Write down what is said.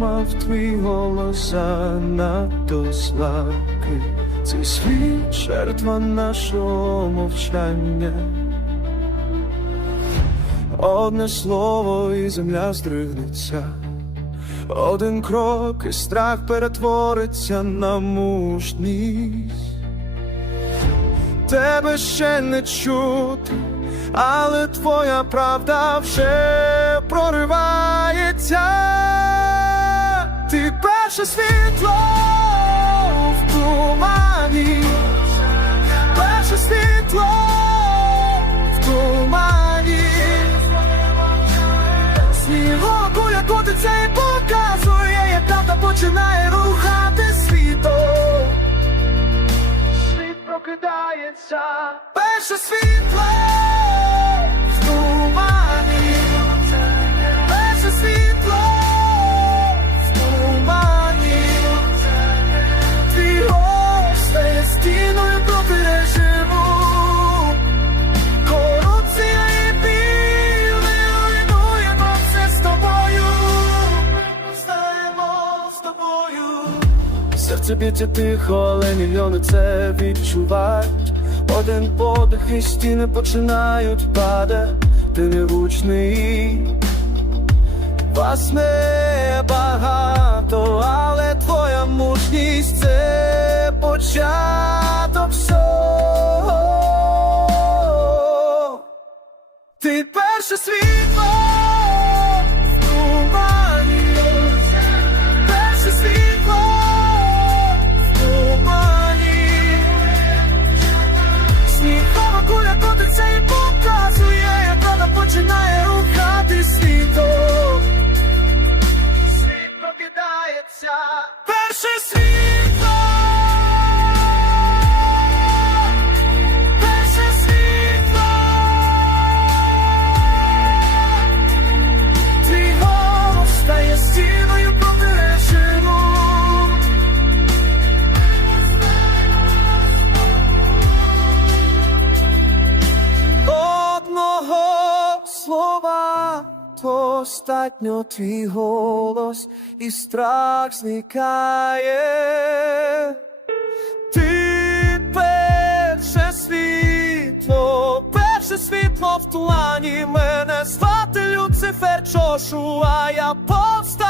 мав твій голос занадто слабкий. Цей світ жертва нашого мовчання. Одне слово і земля здригнеться. Один крок і страх перетвориться на мужність. Тебе ще не чути, але твоя правда вже проривається. Перше світло в тумані, перше світло в тумані. Снігоку, як котиться і показує, правда починає рухати світом. Світ прокидається, перше світло Серце б'ється тихо, але мільйони це відчувають. Один подих і стіни починають падати. Ти неручний. Вас не багато, але твоя мужність це початок всього. Ти перше світло слова достатньо твій голос і страх зникає. Ти перше світло, перше світло в тумані мене звати Люцифер Джошуа, я повстаю слава.